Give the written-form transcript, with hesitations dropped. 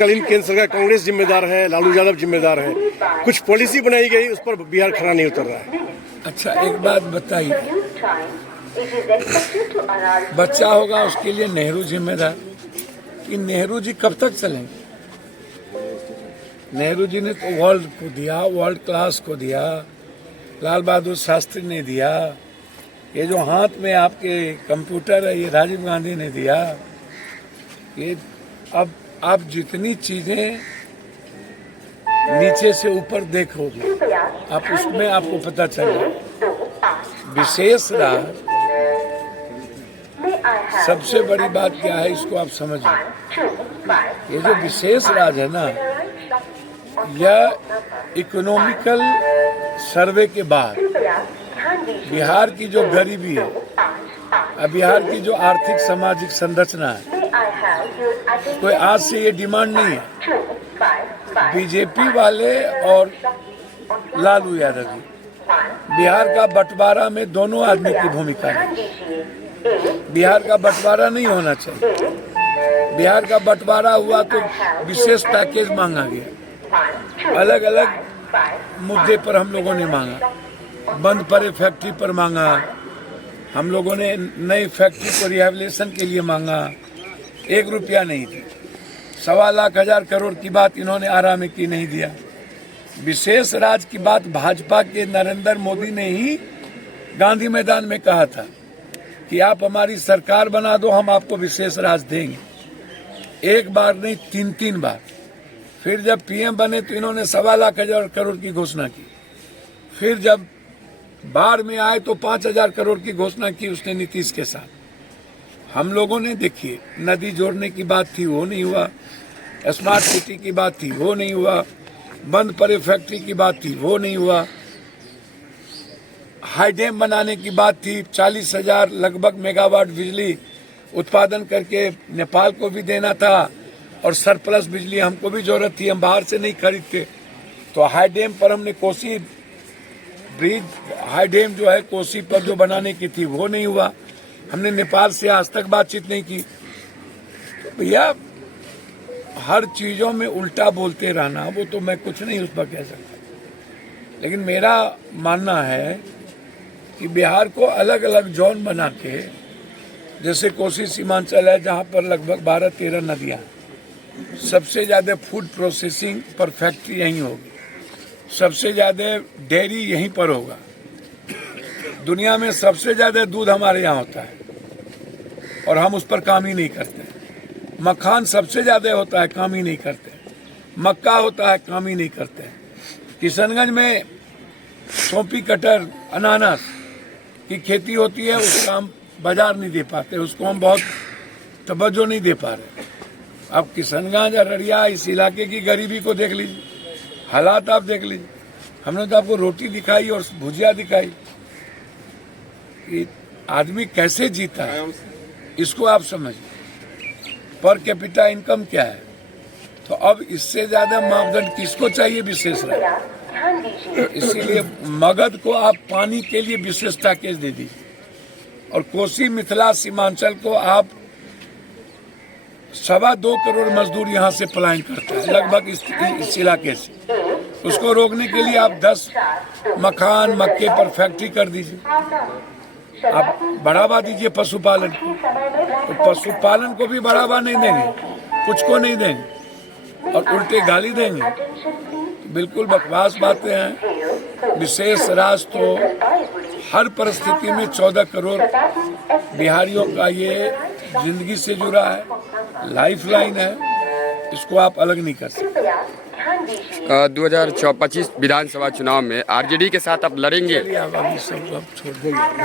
तत्कालीन केंद्र सरकार कांग्रेस जिम्मेदार है, लालू यादव जिम्मेदार है। कुछ पॉलिसी बनाई गई, उस पर बिहार खरा नहीं उतर रहा है। अच्छा, एक बात बताइए, बच्चा होगा उसके लिए नेहरू जिम्मेदार कि नेहरू जी कब तक चलेंगे? नेहरू जी ने तो वर्ल्ड को दिया, वर्ल्ड क्लास को दिया, लाल बहादुर शास्त्री ने दिया, ये जो हाथ में आपके कंप्यूटर है ये राजीव गांधी ने दिया। ये अब आप जितनी चीजें नीचे से ऊपर देखोगे आप उसमें आपको पता चलेगा। विशेष राज सबसे बड़ी बात क्या है, इसको आप समझिए। ये जो विशेष राज है ना, यह इकोनॉमिकल सर्वे के बाद बिहार की जो गरीबी है, बिहार की जो आर्थिक सामाजिक संरचना है, कोई आज से ये डिमांड नहीं है। बीजेपी वाले और लालू यादव जी, बिहार का बंटवारा में दोनों आदमी की भूमिका है। बिहार का बंटवारा नहीं होना चाहिए। बिहार का बंटवारा हुआ तो विशेष पैकेज मांगा गया, अलग अलग मुद्दे पर हम लोगों ने मांगा। बंद पड़े फैक्ट्री पर मांगा, हम लोगों ने नई फैक्ट्री को रिहेबिलिटेशन के लिए मांगा, 1 रुपया नहीं थी। 1.25 लाख 1,000 करोड़ की बात इन्होंने आरा में की, नहीं दिया। विशेष राज की बात भाजपा के नरेंद्र मोदी ने ही गांधी मैदान में कहा था कि आप हमारी सरकार बना दो, हम आपको विशेष राज देंगे। 1 बार नहीं 3 बार। फिर जब पीएम बने तो इन्होंने 1.25 लाख 1,000 करोड़ की घोषणा की। फिर जब बाढ़ में आए तो 5,000 करोड़ की घोषणा की उसने नीतीश के साथ। हम लोगों ने देखिए, नदी जोड़ने की बात थी वो नहीं हुआ, स्मार्ट सिटी की बात थी वो नहीं हुआ, बंद पड़े फैक्ट्री की बात थी वो नहीं हुआ, हाई डैम बनाने की बात थी, 40,000 लगभग मेगावाट बिजली उत्पादन करके नेपाल को भी देना था और सरप्लस बिजली हमको भी जरूरत थी, हम बाहर से नहीं खरीदते। तो हाई डैम पर हमने कोसी ब्रिज, हाई डैम जो है कोसी पर जो बनाने की थी वो नहीं हुआ। हमने नेपाल से आज तक बातचीत नहीं की। तो भैया हर चीजों में उल्टा बोलते रहना, वो तो मैं कुछ नहीं उस पर कह सकता। लेकिन मेरा मानना है कि बिहार को अलग अलग जोन बना के, जैसे कोसी सीमांचल है जहाँ पर लगभग 12-13 नदियाँ, सबसे ज्यादा फूड प्रोसेसिंग पर फैक्ट्री यहीं होगी, सबसे ज्यादा डेयरी यहीं पर होगा, दुनिया में सबसे ज्यादा दूध हमारे यहाँ होता है और हम उस पर काम ही नहीं करते। मखान सबसे ज्यादा होता है, काम ही नहीं करते। मक्का होता है, काम ही नहीं करते। किशनगंज में सौंपी कटर अनानास की खेती होती है, उसका हम बाजार नहीं दे पाते, उसको हम बहुत तवज्जो नहीं दे पा रहे। अब किशनगंज अररिया इस इलाके की गरीबी को देख लीजिए, हालात आप देख लीजिए। हमने तो आपको रोटी दिखाई और भुजिया दिखाई कि आदमी कैसे जीता है, इसको आप समझिए। पर कैपिटा इनकम क्या है? तो अब इससे ज्यादा मापदंड किसको चाहिए? विशेष राज। इसीलिए मगध को आप पानी के लिए विशेष पैकेज दे दीजिए और कोसी मिथिला सीमांचल को आप 2.25 करोड़ मजदूर यहाँ से पलायन करता है लगभग इस इलाके से। उसको रोकने के लिए आप 10 मखान मक्के पर फैक्ट्री कर दीजिए, आप बढ़ावा दीजिए पशुपालन को। तो पशुपालन को भी बढ़ावा नहीं देंगे, कुछ को नहीं देंगे और उल्टे गाली देंगे। तो बिल्कुल बकवास बातें हैं। विशेष राज तो हर परिस्थिति में 14 करोड़ बिहारियों का ये जिंदगी से जुड़ा है, लाइफलाइन है, इसको आप अलग नहीं कर सकते। 2025 विधानसभा चुनाव में आरजेडी के साथ आप लड़ेंगे? अभी सब छोड़ देंगे।